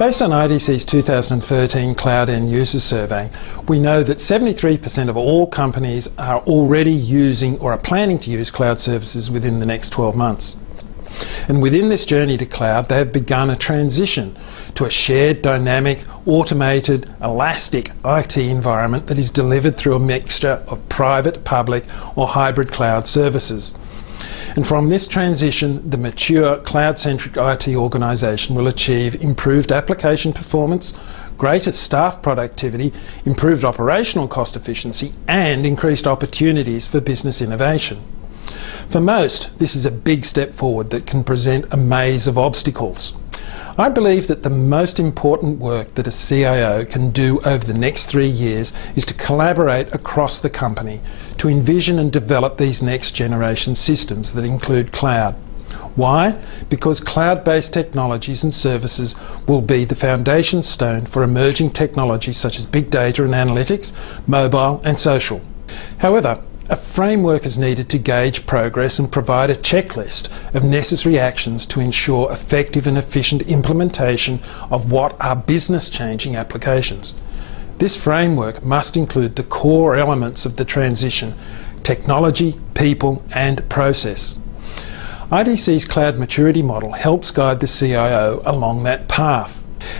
Based on IDC's 2013 Cloud End-user Survey, we know that 73% of all companies are already using or are planning to use cloud services within the next 12 months. And within this journey to cloud, they have begun a transition to a shared, dynamic, automated, elastic IT environment that is delivered through a mixture of private, public or hybrid cloud services. And from this transition, the mature cloud-centric IT organisation will achieve improved application performance, greater staff productivity, improved operational cost efficiency and increased opportunities for business innovation. For most, this is a big step forward that can present a maze of obstacles. I believe that the most important work that a CIO can do over the next 3 years is to collaborate across the company to envision and develop these next generation systems that include cloud. Why? Because cloud-based technologies and services will be the foundation stone for emerging technologies such as big data and analytics, mobile and social. However, a framework is needed to gauge progress and provide a checklist of necessary actions to ensure effective and efficient implementation of what are business-changing applications. This framework must include the core elements of the transition: technology, people and process. IDC's cloud maturity model helps guide the CIO along that path.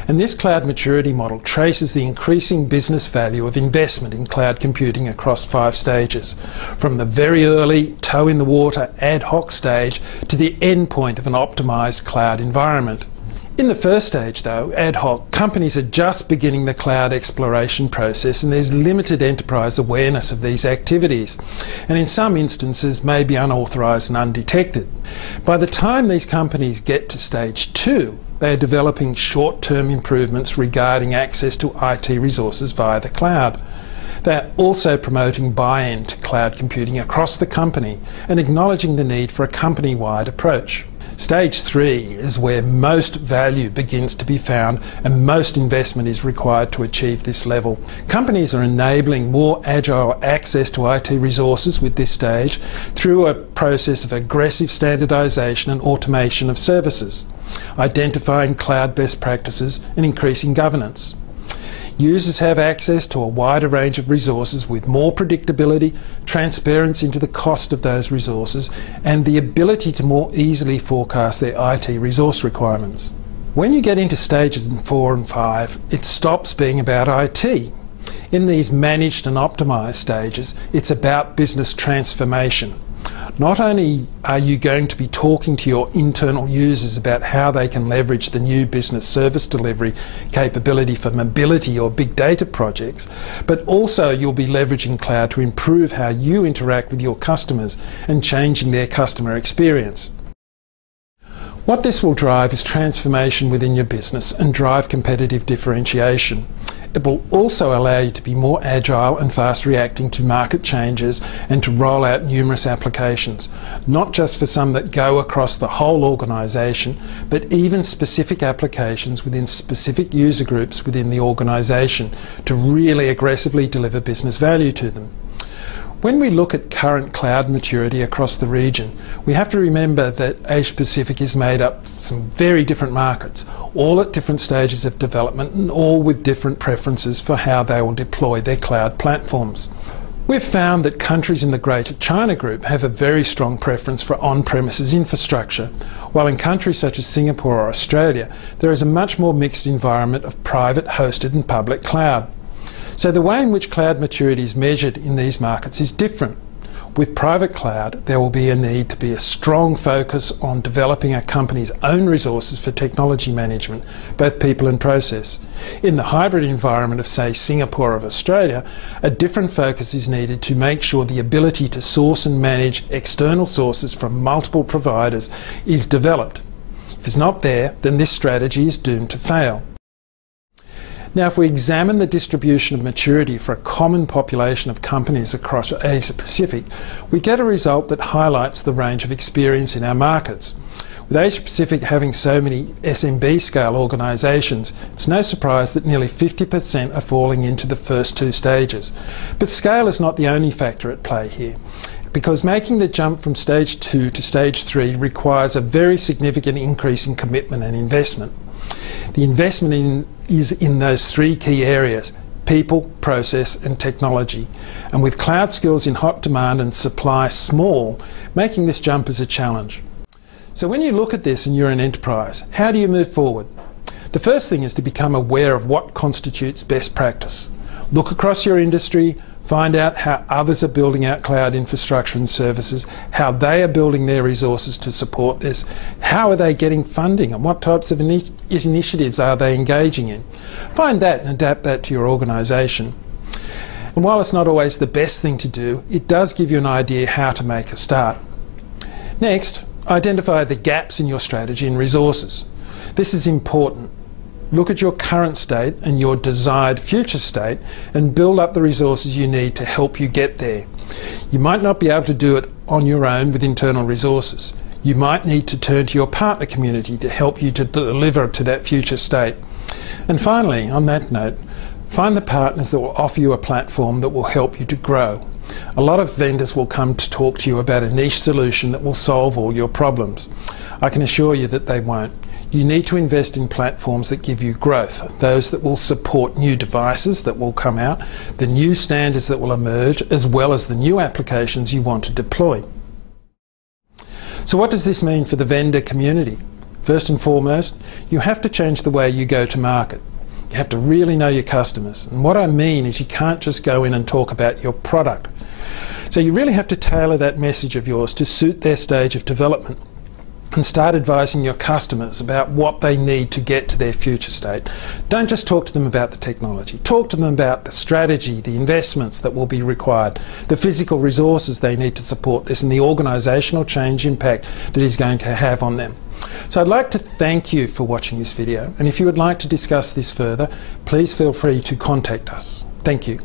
And this cloud maturity model traces the increasing business value of investment in cloud computing across 5 stages, from the very early toe-in-the-water ad hoc stage to the end point of an optimised cloud environment. In the first stage, though, ad hoc, companies are just beginning the cloud exploration process and there's limited enterprise awareness of these activities, and in some instances may be unauthorised and undetected. By the time these companies get to stage 2, they are developing short-term improvements regarding access to IT resources via the cloud. They are also promoting buy-in to cloud computing across the company and acknowledging the need for a company-wide approach. Stage 3 is where most value begins to be found and most investment is required to achieve this level. Companies are enabling more agile access to IT resources with this stage through a process of aggressive standardisation and automation of services, identifying cloud best practices and increasing governance. Users have access to a wider range of resources with more predictability, transparency into the cost of those resources, and the ability to more easily forecast their IT resource requirements. When you get into stages 4 and 5, it stops being about IT. In these managed and optimised stages, it's about business transformation. Not only are you going to be talking to your internal users about how they can leverage the new business service delivery capability for mobility or big data projects, but also you'll be leveraging cloud to improve how you interact with your customers and changing their customer experience. What this will drive is transformation within your business and drive competitive differentiation. It will also allow you to be more agile and fast reacting to market changes and to roll out numerous applications, not just for some that go across the whole organisation, but even specific applications within specific user groups within the organisation to really aggressively deliver business value to them. When we look at current cloud maturity across the region, we have to remember that Asia Pacific is made up of some very different markets, all at different stages of development and all with different preferences for how they will deploy their cloud platforms. We've found that countries in the Greater China Group have a very strong preference for on-premises infrastructure, while in countries such as Singapore or Australia, there is a much more mixed environment of private, hosted and public cloud. So the way in which cloud maturity is measured in these markets is different. With private cloud, there will be a need to be a strong focus on developing a company's own resources for technology management, both people and process. In the hybrid environment of, say, Singapore or Australia, a different focus is needed to make sure the ability to source and manage external sources from multiple providers is developed. If it's not there, then this strategy is doomed to fail. Now, if we examine the distribution of maturity for a common population of companies across Asia Pacific, we get a result that highlights the range of experience in our markets. With Asia Pacific having so many SMB scale organisations, it's no surprise that nearly 50% are falling into the first 2 stages. But scale is not the only factor at play here, because making the jump from stage 2 to stage 3 requires a very significant increase in commitment and investment. The investment is in those three key areas: people, process and technology. And with cloud skills in hot demand and supply small, making this jump is a challenge. So when you look at this and you're an enterprise, how do you move forward? The first thing is to become aware of what constitutes best practice. Look across your industry, find out how others are building out cloud infrastructure and services, how they are building their resources to support this, how are they getting funding and what types of initiatives are they engaging in. Find that and adapt that to your organisation. And while it's not always the best thing to do, it does give you an idea how to make a start. Next, identify the gaps in your strategy and resources. This is important. Look at your current state and your desired future state and build up the resources you need to help you get there. You might not be able to do it on your own with internal resources. You might need to turn to your partner community to help you to deliver to that future state. And finally, on that note, find the partners that will offer you a platform that will help you to grow. A lot of vendors will come to talk to you about a niche solution that will solve all your problems. I can assure you that they won't. You need to invest in platforms that give you growth, those that will support new devices that will come out, the new standards that will emerge, as well as the new applications you want to deploy. So what does this mean for the vendor community? First and foremost, you have to change the way you go to market. You have to really know your customers. And what I mean is you can't just go in and talk about your product. So you really have to tailor that message of yours to suit their stage of development and start advising your customers about what they need to get to their future state. Don't just talk to them about the technology. Talk to them about the strategy, the investments that will be required, the physical resources they need to support this, and the organisational change impact that is going to have on them. So I'd like to thank you for watching this video, and if you would like to discuss this further, please feel free to contact us. Thank you.